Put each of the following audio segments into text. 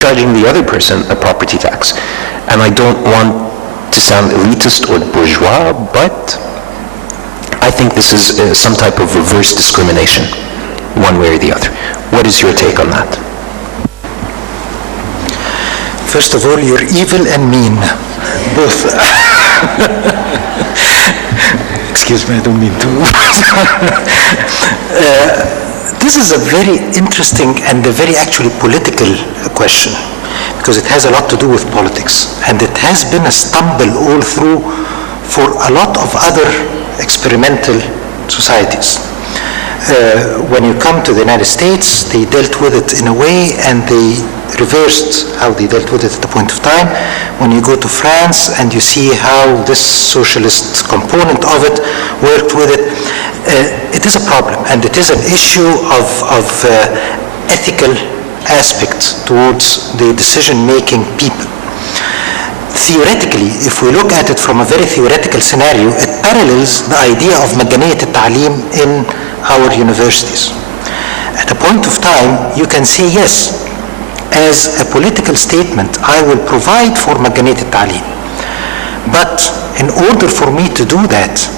charging the other person a property tax. And I don't want to sound elitist or bourgeois, but I think this is some type of reverse discrimination, one way or the other. What is your take on that? First of all, you're evil and mean, both. Excuse me, I don't mean to. This is a very interesting and a very actually political question, because it has a lot to do with politics, and it has been a stumble all through for a lot of other experimental societies. When you come to the United States, they dealt with it in a way, and they reversed how they dealt with it at the point of time. When you go to France and you see how this socialist component of it worked with it, it is a problem, and it is an issue of ethical aspect towards the decision-making people. Theoretically, if we look at it from a very theoretical scenario, it parallels the idea of مجانية التعليم in our universities. At a point of time, you can say, yes, as a political statement, I will provide for مجانية التعليم. But in order for me to do that,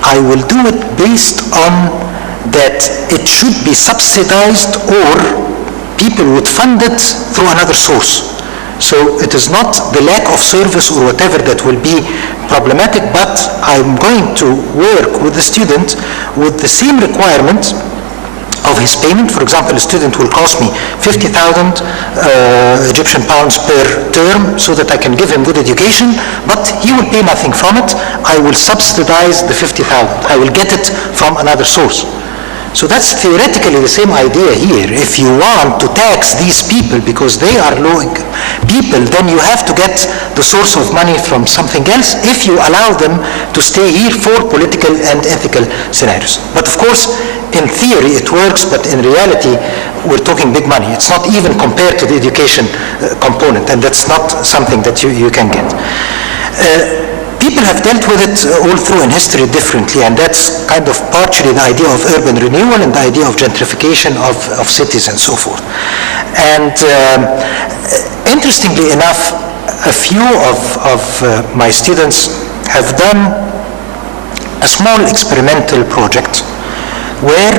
I will do it based on that it should be subsidized, or people would fund it through another source. So it is not the lack of service or whatever that will be problematic, but I'm going to work with the student with the same requirement of his payment. For example, a student will cost me 50,000 Egyptian pounds per term so that I can give him good education, but he will pay nothing from it. I will subsidize the 50,000. I will get it from another source. So that's theoretically the same idea here. If you want to tax these people because they are low-income people, then you have to get the source of money from something else if you allow them to stay here for political and ethical scenarios. But of course, in theory it works, but in reality we're talking big money. It's not even compared to the education component, and that's not something that you can get. People have dealt with it all through in history differently, and that's kind of partially the idea of urban renewal and the idea of gentrification of cities and so forth. And interestingly enough, a few of my students have done a small experimental project where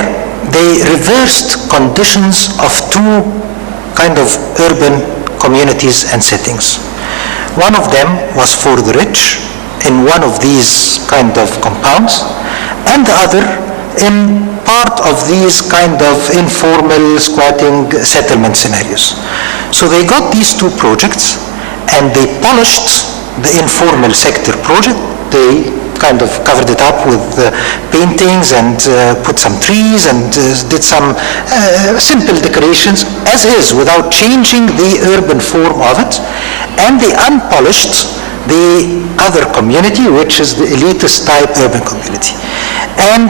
they reversed conditions of two kind of urban communities and settings. One of them was for the rich in one of these kind of compounds, and the other in part of these kind of informal squatting settlement scenarios. So they got these two projects and they polished the informal sector project. They kind of covered it up with paintings and put some trees and did some simple decorations as is, without changing the urban form of it. And they unpolished the other community, which is the elitist type urban community. And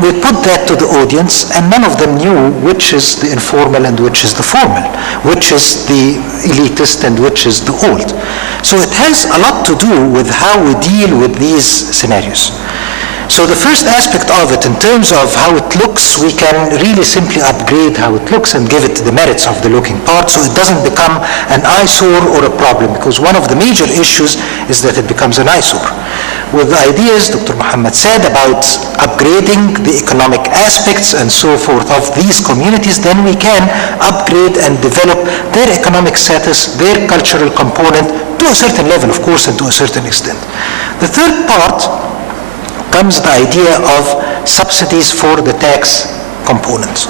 we put that to the audience, and none of them knew which is the informal and which is the formal, which is the elitist and which is the old. So it has a lot to do with how we deal with these scenarios. So the first aspect of it, in terms of how it looks, we can really simply upgrade how it looks and give it the merits of the looking part, so it doesn't become an eyesore or a problem, because one of the major issues is that it becomes an eyesore. With the ideas Dr. Muhammad said about upgrading the economic aspects and so forth of these communities, then we can upgrade and develop their economic status, their cultural component, to a certain level, of course, and to a certain extent. The third part comes the idea of subsidies for the tax components.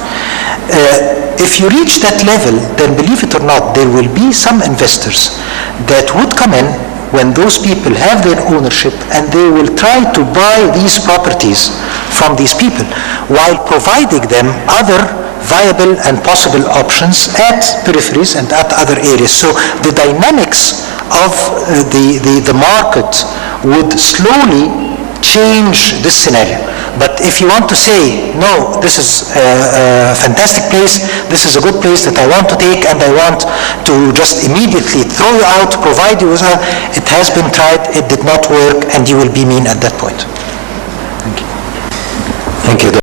If you reach that level, then believe it or not, there will be some investors that would come in when those people have their ownership, and they will try to buy these properties from these people while providing them other viable and possible options at peripheries and at other areas. So the dynamics of the market would slowly change this scenario. But if you want to say, no, this is a fantastic place, this is a good place that I want to take, and I want to just immediately throw you out, provide you with it has been tried, it did not work, and you will be mean at that point. Thank you. Thank you.